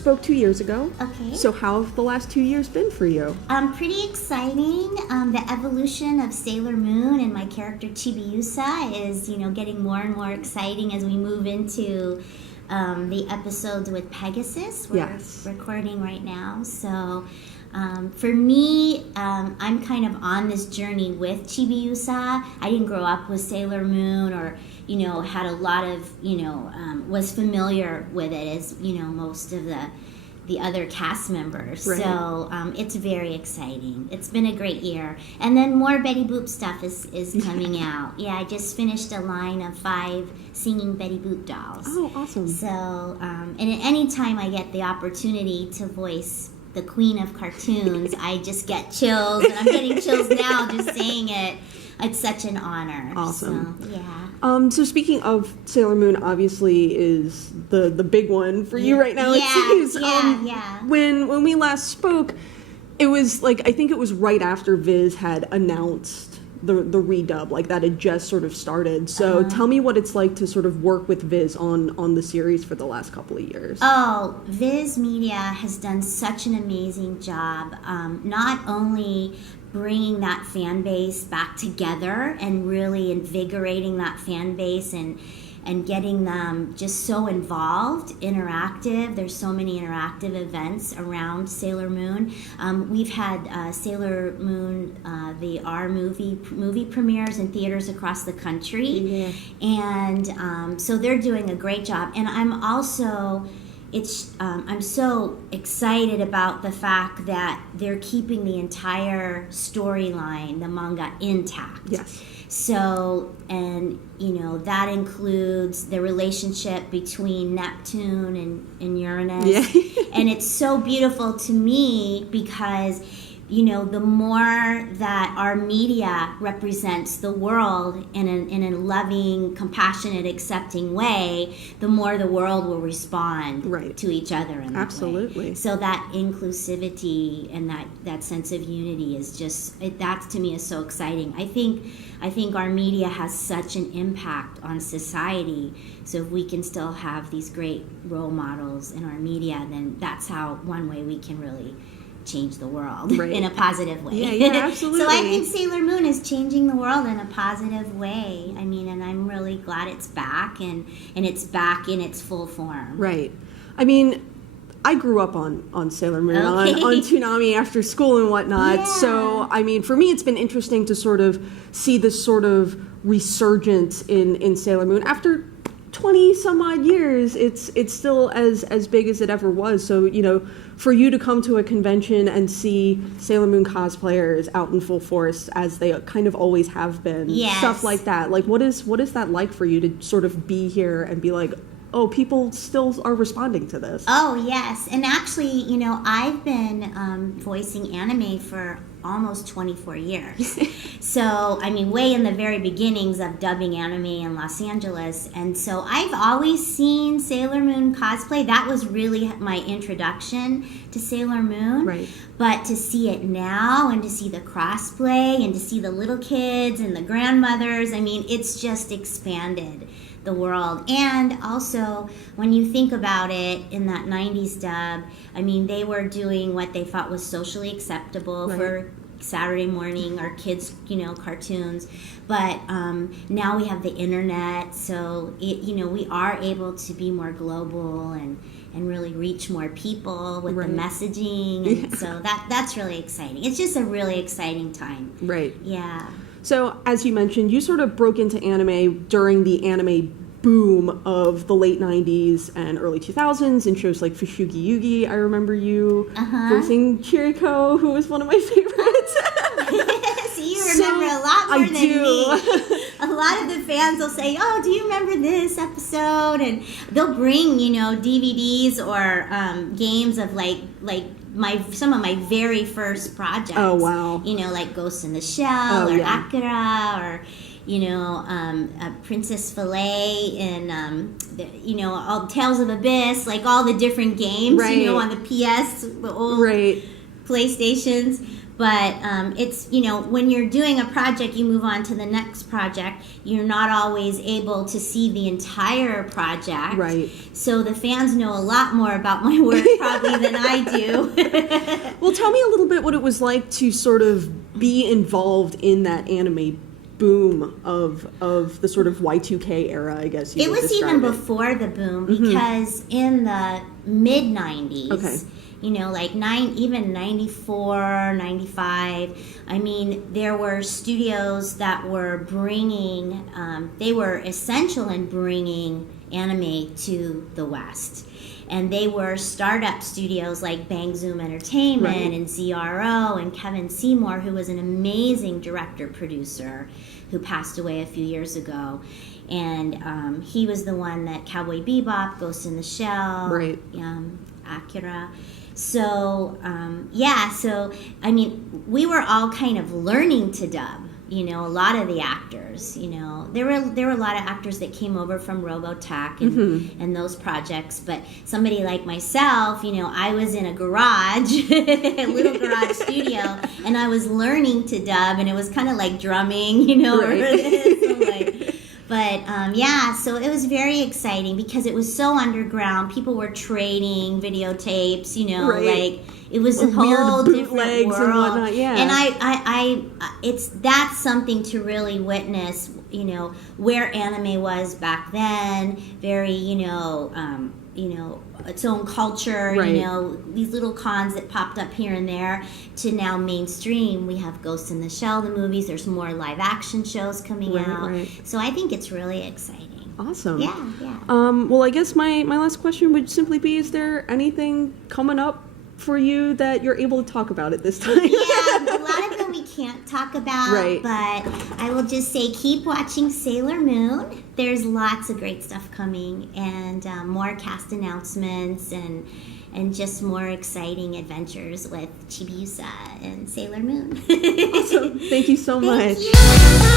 spoke 2 years ago. Okay. So how have the last 2 years been for you? Pretty exciting. The evolution of Sailor Moon and my character Chibiusa is, getting more and more exciting as we move into the episodes with Pegasus. We're recording right now. So for me, I'm kind of on this journey with Chibiusa. I didn't grow up with Sailor Moon or, had a lot of, was familiar with it as, most of the other cast members. Right. So it's very exciting. It's been a great year. And then more Betty Boop stuff is coming out. Yeah, I just finished a line of 5 singing Betty Boop dolls. Oh, awesome. So, and at any time I get the opportunity to voice the queen of cartoons, I just get chills, and I'm getting chills now just saying it. It's such an honor. Awesome. So, yeah. So speaking of Sailor Moon, obviously is the big one for you right now. Yeah, it seems. yeah. When we last spoke, it was I think it was right after Viz had announced the redub, that had just sort of started. So tell me what it's like to sort of work with Viz on the series for the last couple of years. Oh, Viz Media has done such an amazing job, not only bringing that fan base back together and really invigorating that fan base and getting them just so involved, interactive. There's so many interactive events around Sailor Moon. We've had Sailor Moon, the R movie premieres in theaters across the country. Yeah. And so they're doing a great job. And I'm also... I'm so excited about the fact that they're keeping the entire storyline, the manga, intact. Yes. So, and that includes the relationship between Neptune and Uranus. Yeah. And it's so beautiful to me because the more that our media represents the world in a loving, compassionate, accepting way, the more the world will respond to each other in that Absolutely. way. So that inclusivity and that sense of unity is that to me is so exciting. I think our media has such an impact on society. So if we can still have these great role models in our media, then that's one way we can really change the world in a positive way. Yeah, absolutely. So I think Sailor Moon is changing the world in a positive way. I mean, and I'm really glad it's back and it's back in its full form. Right. I mean, I grew up on Sailor Moon, on Toonami after school and whatnot. Yeah. So, I mean, for me, it's been interesting to sort of see this sort of resurgence in Sailor Moon. After 20 some odd years, it's still as big as it ever was. So, for you to come to a convention and see Sailor Moon cosplayers out in full force as they kind of always have been, stuff like that. What is that like for you to sort of be here and be like, oh, people still are responding to this? Oh, yes. And actually, I've been voicing anime for almost 24 years. So, I mean, way in the very beginnings of dubbing anime in Los Angeles. And so I've always seen Sailor Moon cosplay. That was really my introduction to Sailor Moon. Right. But to see it now and to see the crossplay and to see the little kids and the grandmothers, I mean, it's just expanded the world. And also, when you think about it, in that 90s dub, I mean, they were doing what they thought was socially acceptable for Saturday morning or kids, cartoons. But now we have the internet, so we are able to be more global and really reach more people with the messaging. And so that's really exciting. It's just a really exciting time. Right. Yeah. So, as you mentioned, you sort of broke into anime during the anime boom of the late 90s and early 2000s in shows like Fushigi Yuugi. I remember you voicing Kiriko, who was one of my favorites. So you remember a lot more than me. A lot of the fans will say, oh, do you remember this episode? And they'll bring, DVDs or games of some of my very first projects. Oh, wow. Like Ghost in the Shell Akira or Princess Filet and all Tales of Abyss, like all the different games, on the PS, the old PlayStations. But it's, you know, when you're doing a project, you move on to the next project. You're not always able to see the entire project. Right. So the fans know a lot more about my work probably than I do. Well, tell me a little bit what it was like to sort of be involved in that anime boom of the sort of Y2K era, I guess you It would was describe even it. before the boom, because in the mid-90s, Okay. you know, like even 94, 95, I mean, there were studios that were bringing, they were essential in bringing anime to the West. And they were startup studios like Bang Zoom Entertainment Right. and ZRO, and Kevin Seymour, who was an amazing director-producer who passed away a few years ago. And he was the one that Cowboy Bebop, Ghost in the Shell, Right. Akira. So, so, I mean, we were all kind of learning to dub. You know, a lot of the actors, you know, there were a lot of actors that came over from Robotech and those projects, but somebody like myself, you know, I was in a garage, a little garage studio, and I was learning to dub, and it was kind of like drumming, you know, Right. so it was very exciting because it was so underground. People were trading videotapes, you know, Right. like it was a Weird whole different bootlegs world. and whatnot, yeah. And that's something to really witness, you know, where anime was back then. Very, you know, its own culture, Right. you know, these little cons that popped up here and there, to now mainstream. We have Ghost in the Shell, the movies. There's more live action shows coming out. Right. So I think it's really exciting. Awesome. Yeah. Well, I guess my last question would simply be, is there anything coming up for you that you're able to talk about at this time? Yeah, a lot of them we can't talk about, Right. but I will just say keep watching Sailor Moon. There's lots of great stuff coming, and more cast announcements, and just more exciting adventures with Chibiusa and Sailor Moon. Awesome. Thank you so much. Thank you.